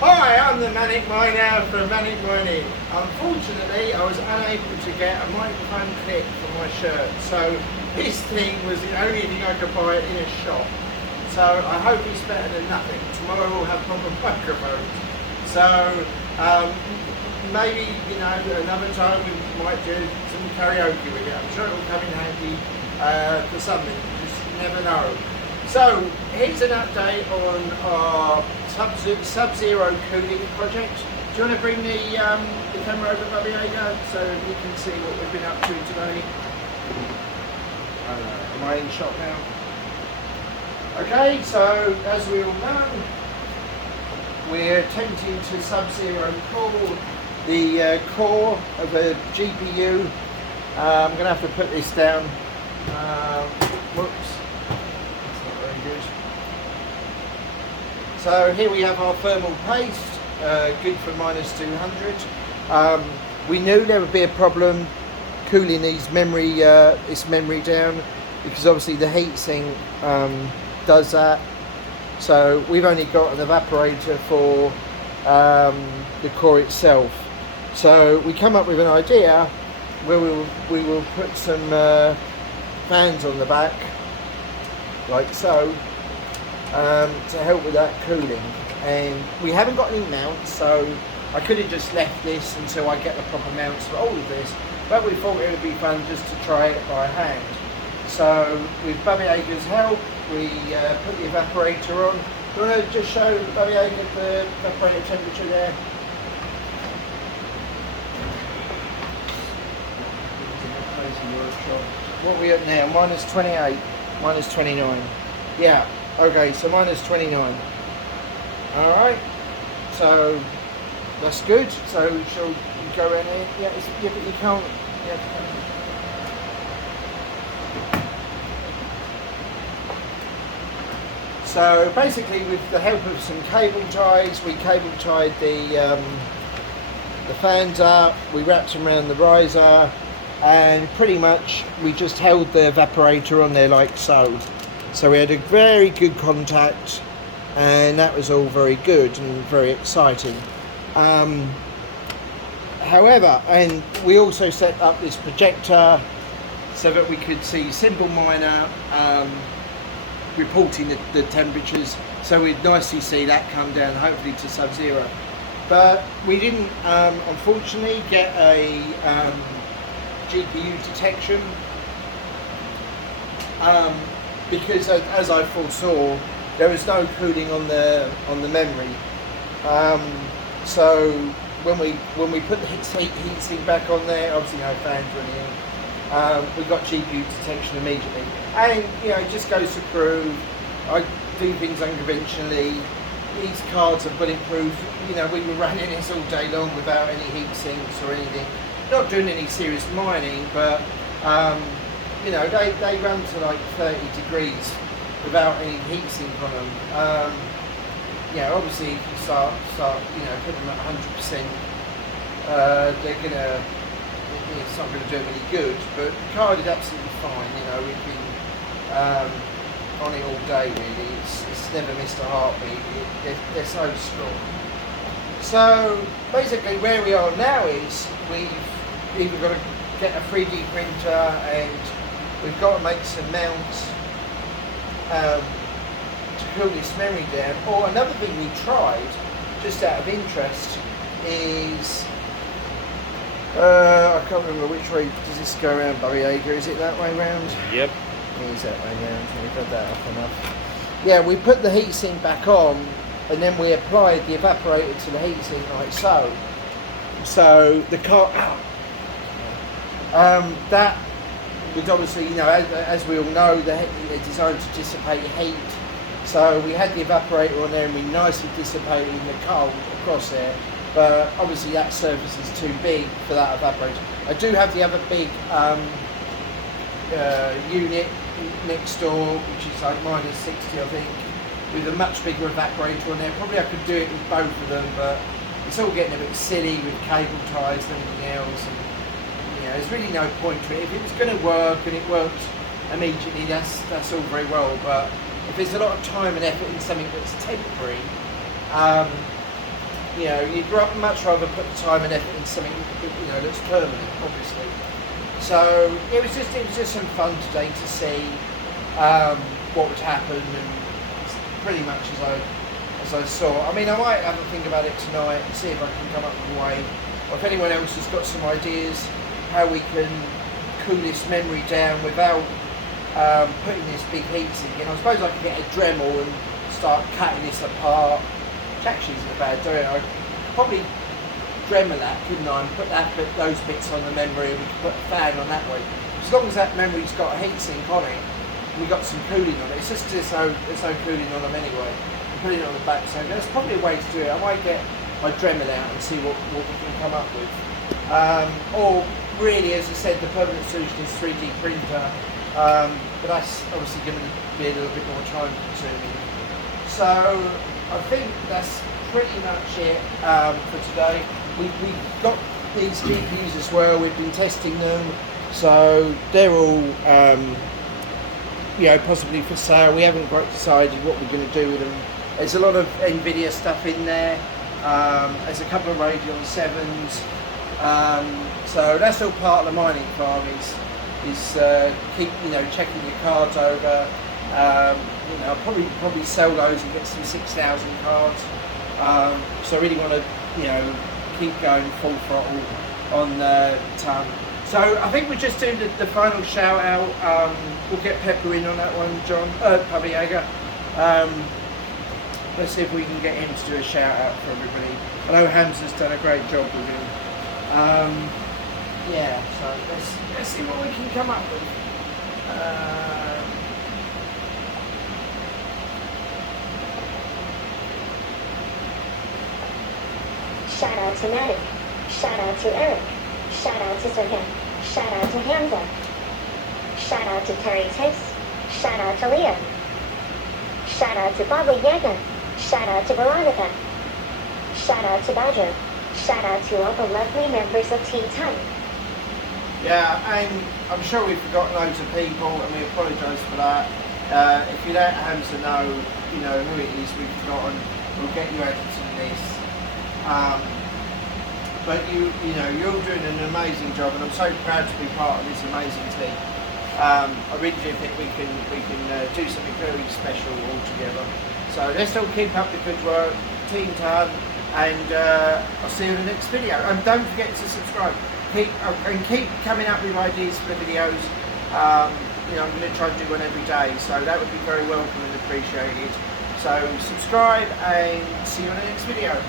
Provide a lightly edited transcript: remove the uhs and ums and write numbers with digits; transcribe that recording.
Hi, I'm the Manic Miner from Manic Mining. Unfortunately, I was unable to get a microphone clip for my shirt, so this thing was the only thing I could buy in a shop. So I hope it's better than nothing. Tomorrow we'll have proper microphones. So maybe, another time we might do some karaoke with it. I'm sure it will come in handy for something. You just never know. So here's an update on our Sub-Zero cooling project. Do you want to bring the camera over, Bubby Aga, so you can see what we've been up to today? Am I in shot now? Okay, so as we all know, we're attempting to Sub-Zero cool the core of a GPU. I'm going to have to put this down. Whoops. So here we have our thermal paste, good for -200. We knew there would be a problem cooling this memory down, because obviously the heatsink does that. So we've only got an evaporator for the core itself. So we come up with an idea where we will put some fans on the back, like so. To help with that cooling, and we haven't got any mounts, so I could have just left this until I get the proper mounts for all of this, but we thought it would be fun just to try it by hand. So with Bubby Aga's help, we put the evaporator on. Do you want to just show Bubby Aga the evaporator temperature there? What are we at now? -28, -29. Yeah. Okay, so -29. Alright, so that's good. So shall we go around here? Yeah, but you can't. Yeah. So basically, with the help of some cable ties, we cable tied the fans up, we wrapped them around the riser, and pretty much we just held the evaporator on there like so. So we had a very good contact, and that was all very good and very exciting. However, and we also set up this projector so that we could see Simple Miner reporting the temperatures, so we'd nicely see that come down, hopefully to Sub-Zero. But we didn't, unfortunately, get a GPU detection. Because as I foresaw, there was no cooling on the memory. So when we put the heatsink back on there, obviously no fans running in, we got GPU detection immediately. And it just goes to prove I do things unconventionally. These cards are bulletproof. We were running this all day long without any heat sinks or anything. Not doing any serious mining, but they run to like 30 degrees without any heat sink on them. Obviously if you start put them at 100%, it's not going to do them any good. But the card is absolutely fine. We've been on it all day really. It's never missed a heartbeat. They're so strong. So basically where we are now is we've either got to get a 3D printer, and we've got to make some mounts to cool this memory down. Or another thing we tried, just out of interest, is I can't remember which way does this go around, Bubby Aga. Is it that way round? Yep. It is that way round. We've had that up enough. Yeah, we put the heatsink back on, and then we applied the evaporator to the heatsink like so. So the car. That was obviously, as we all know, they're designed to dissipate heat. So we had the evaporator on there, and we nicely dissipated the cold across there. But obviously that surface is too big for that evaporator. I do have the other big unit next door, which is like -60, I think, with a much bigger evaporator on there. Probably I could do it with both of them, but it's all getting a bit silly with cable ties and everything else. And, there's really no point to it. If it was going to work and it worked immediately, that's all very well. But if there's a lot of time and effort in something that's temporary, you know, much rather put the time and effort in something, you know, that's permanent, obviously. So it was just some fun today to see what would happen, and pretty much as I saw. I mean, I might have a think about it tonight and see if I can come up with a way, or if anyone else has got some ideas how we can cool this memory down without putting this big heat sink in. I suppose I could get a Dremel and start cutting this apart, which actually isn't a bad idea. I could probably Dremel that, couldn't I, and put those bits on the memory, and we could put a fan on that way. As long as that memory's got a heatsink on it, we got some cooling on it. It's just there's no cooling on them anyway. I'm putting it on the back, so there's probably a way to do it. I might get my Dremel out and see what we can come up with. Or really, as I said, the permanent solution is 3D printer, but that's obviously going to be a little bit more time consuming. So I think that's pretty much it for today. We've got these GPUs as well. We've been testing them, so they're all you know, possibly for sale. We haven't quite decided what we're going to do with them. There's a lot of NVIDIA stuff in there. There's a couple of Radeon 7s. So that's all part of the mining farm. Is keep, you know, checking your cards over. You know, I'll probably sell those and get some 6,000 cards. So I really want to, you know, keep going full throttle on ton. So I think we'll just do the final shout out. We'll get Pepper in on that one, John, Pubby Aga. Let's see if we can get him to do a shout out for everybody. I know Hamza's done a great job with him. Yeah, so let's see what we can come up with. Shout out to Maddie. Shout out to Eric. Shout out to Serhan. Shout out to Hamza. Shout out to Terry Tiss. Shout out to Leah. Shout out to Bobby Yaga. Shout out to Veronica. Shout out to Badger. Shout out to all the lovely members of Tea Time. Yeah, and I'm sure we've forgotten loads of people, and we apologise for that. If you let Hamza know, you know who it is we've forgotten, we'll get you added to the list. But you know, you're all doing an amazing job, and I'm so proud to be part of this amazing team. I really do think we can do something very special all together. So let's all keep up the good work, Team Tan, and I'll see you in the next video. And don't forget to subscribe. Keep coming up with ideas for the videos. You know, I'm going to try and do one every day, so that would be very welcome and appreciated. So subscribe, and see you in the next video.